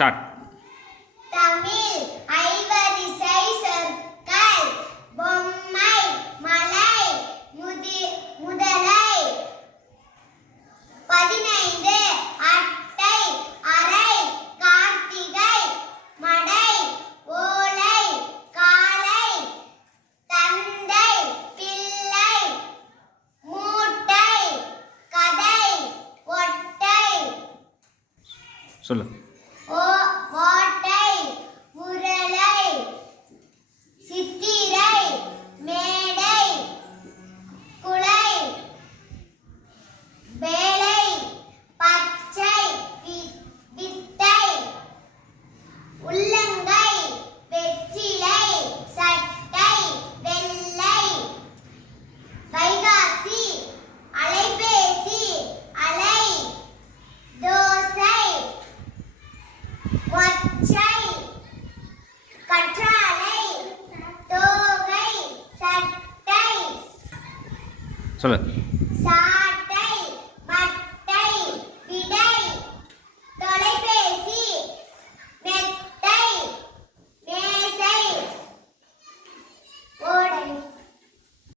Start. Tamil ஐவரிசை சொற்கள் பொம்மை மலை முதலை 15 அட்டை அறை கார்த்திகை மடை ஓலை காலை தந்தை பிள்ளை மூட்டை கதை ஒட்டை சொல்லு. ஓட்டை உருளை சித்திரை மேடை குலை வேலை பச்சை வித்தை உள்ளங்கை வெற்றிலை சட்டை வெள்ளை வைகாசி அலைபேசி அலை தோசை மொச்சை கற்றாழை தோகை சட்டை சொல்லு. சா